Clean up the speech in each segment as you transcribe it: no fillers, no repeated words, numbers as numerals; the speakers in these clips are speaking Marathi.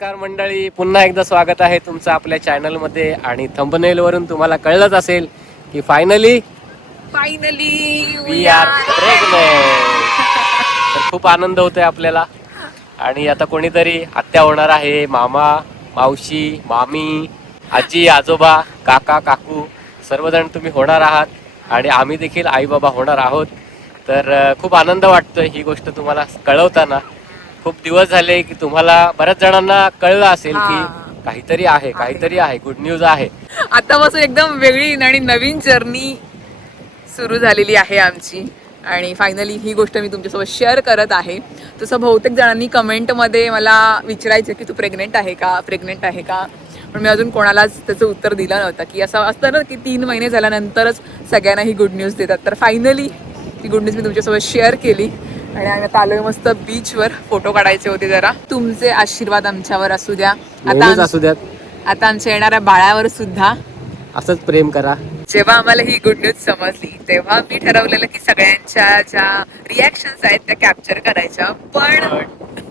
नमस्कार मंडळी, पुन्हा एकदा स्वागत आहे तुमचं आपल्या चॅनलमध्ये. आणि थंबनेल वरून तुम्हाला कळलंच असेल की फायनली वी आर प्रेग्नेंट. तर खूप आनंद होतोय आपल्याला. आणि आता कोणीतरी आत्या होणार आहे, मामा, मावशी, मामी, आजी, आजोबा, काका, काकू सर्वजण तुम्ही होणार आहात. आणि आम्ही देखील आई बाबा होणार आहोत. तर खूप आनंद वाटतोय ही गोष्ट तुम्हाला कळवताना. खूप दिवस झाले की तुम्हाला बऱ्याच जणांना कळलं असेल की काहीतरी आहे, गुड न्यूज आहे. आतापासून एकदम वेगळी आणि नवीन जर्नी सुरू झालेली आहे आमची. आणि फायनली ही गोष्ट मी तुमच्यासोबत शेअर करत आहे. तसं बहुतेक जणांनी कमेंटमध्ये मला विचारायचं की तू प्रेग्नेंट आहे का, पण मी अजून कोणालाच त्याचं उत्तर दिलं नव्हतं. की असं असतं ना की 3 महिने झाल्यानंतरच सगळ्यांना ही गुड न्यूज देतात. तर फायनली ती गुड न्यूज मी तुमच्यासोबत शेअर केली. आणि आम्ही आता आलोय मस्त बीचवर. फोटो काढायचे होते जरा. तुमचे आशीर्वाद आमच्यावर असू द्या. असू द्यात. आता आमच्या येणाऱ्या बाळावर सुद्धा असंच प्रेम करा. जेव्हा आम्हाला ही गुड न्यूज समजली तेव्हा मी ठरवलेलं की सगळ्यांच्या ज्या रिॲक्शन्स आहेत त्या कॅप्चर करायच्या. पण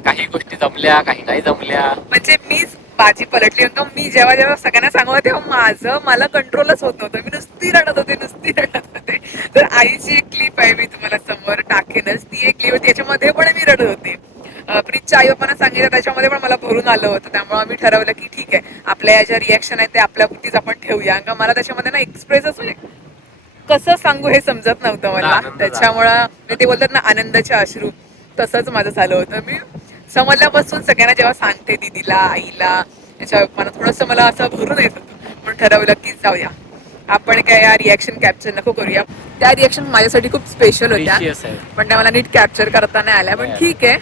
काही गोष्टी जमल्या, काही नाही जमल्या. म्हणजे मीच बाजी पलटली. मी जेव्हा सगळ्यांना सांगत तेव्हा मला कंट्रोलच होत नव्हतं. मी नुसती रडत होते. तर आईची एक क्लिप आहे, मी तुम्हाला समोर टाकेनच. ती एक क्लिप होती, त्याच्यामध्ये पण मी रडत होते. प्रीतच्या आई बापांना सांगितलं त्याच्यामध्ये पण मला भरून आलं होतं. त्यामुळे आम्ही ठरवलं की ठीक आहे, आपल्या या ज्या रिॲक्शन आहेत ते आपल्यापुरतीच आपण ठेवूया. कारण मला त्याच्यामध्ये ना एक्सप्रेसच म्हणजे कसं सांगू हे समजत नव्हतं मला. त्याच्यामुळं ते बोलतात ना आनंदाचे अश्रू, तसंच माझं झालं होतं. मी समजल्यापासून सगळ्यांना जेव्हा सांगते दीदीला, आईला, याच्या मला थोडंसं मला असं भरून येत होतं. म्हणून ठरवलं की जाऊया, आपण काय या रिॲक्शन कॅप्चर नको करूया. त्या रिॲक्शन माझ्यासाठी खूप स्पेशल होत्या, पण त्या मला नीट कॅप्चर करता नाही आल्या. पण ठीक आहे,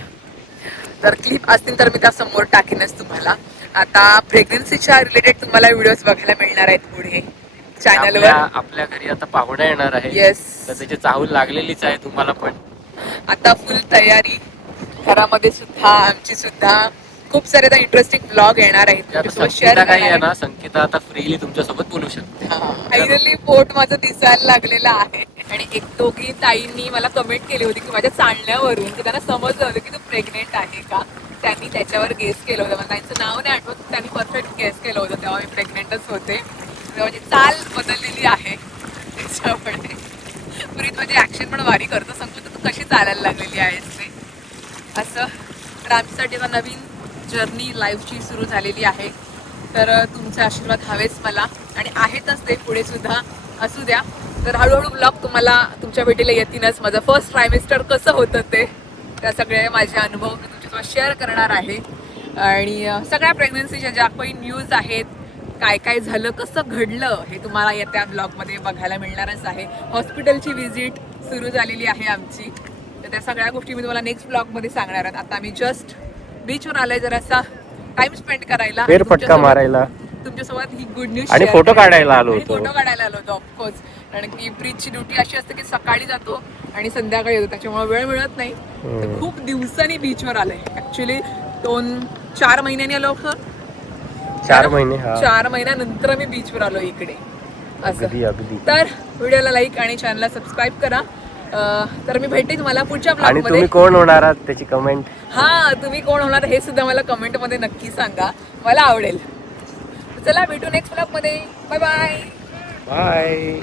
तर क्लिप असतील तर मी त्या समोर टाकीनच तुम्हाला. आता प्रेग्नन्सीच्या रिलेटेड तुम्हाला व्हिडिओज बघायला मिळणार आहेत पुढे चॅनलवर. आपल्या घरी आता पाहुणा येणार आहे. येस, तर त्याची चाहूल लागलेलीच आहे तुम्हाला पण. आता फुल तयारी घरामध्ये सुद्धा, आमची सुद्धा. खूप सारे आता इंटरेस्टिंग ब्लॉग येणार आहेत शेअर आहे ना. संगीता आता फ्रीली तुमच्यासोबत बोलू शकते. फायनली पोट माझं दिसायला लागलेलं आहे. आणि एक दोघी ताईंनी मला कमेंट केली होती की माझ्या चालण्यावरून की त्यांना समजलं होतं की तू प्रेग्नेंट आहे का. त्यांनी त्याच्यावर गेस केलं होतं. मला त्यांचं नाव नाही आठवत, त्यांनी परफेक्ट गेस केलं होतं. तेव्हा मी प्रेग्नेंटच होते. माझी चाल बदललेली आहे त्याच्यामुळे. प्रीत माझी ऍक्शन पण भारी करतो. सांगतो तू कशी चालायला लागलेली आहेस ते असं. तर आमच्यासाठी आता नवीन जर्नी लाईफची सुरू झालेली आहे. तर तुमचे आशीर्वाद हवेच मला, आणि आहेतच ते पुढे सुद्धा असू द्या. तर हळूहळू ब्लॉग तुम्हाला तुमच्या भेटीला येतीलच. माझं फर्स्ट ट्रायमेस्टर कसं होतं ते, त्या सगळे माझे अनुभव मी तुमच्यासोबत शेअर करणार आहे. आणि सगळ्या प्रेग्नन्सीच्या ज्या काही न्यूज आहेत, काय काय झालं, कसं घडलं, हे तुम्हाला येत्या ब्लॉगमध्ये बघायला मिळणारच आहे. हॉस्पिटलची व्हिजिट सुरू झालेली आहे आमची, तर त्या सगळ्या गोष्टी मी तुम्हाला नेक्स्ट ब्लॉगमध्ये सांगणार आहेत. आता मी जस्ट बीचवर आलोय जरासा टाइम स्पेंड करायला, फेरफटका मारायला, तुमच्यासोबत ही गुड न्यूज आणि फोटो काढायला आलो होतो. ऑफकोर्स. कारण की ब्रिजची ड्युटी अशी असते की सकाळी जातो आणि संध्याकाळी येतो, त्याच्यामुळे वेळ मिळत नाही. तर खूप दिवसांनी बीचवर आलोय. ऍक्च्युली 4 महिन्यांनी आलो सर. 4 महिने 4 महिन्यानंतर मी बीचवर आलो इकडे असं. अगदी. तर व्हिडिओला लाईक आणि चॅनलला सबस्क्राईब करा. तर मी भेटेन तुम्हाला पुढच्या आणि ब्लॉगमध्ये. तुम्ही कोण होणार आहात त्याची कमेंट. तुम्ही कोण होणार हे सुद्धा मला कमेंटमध्ये नक्की सांगा, मला आवडेल. चला भेटू नेक्स्ट ब्लॉगमध्ये. Bye bye.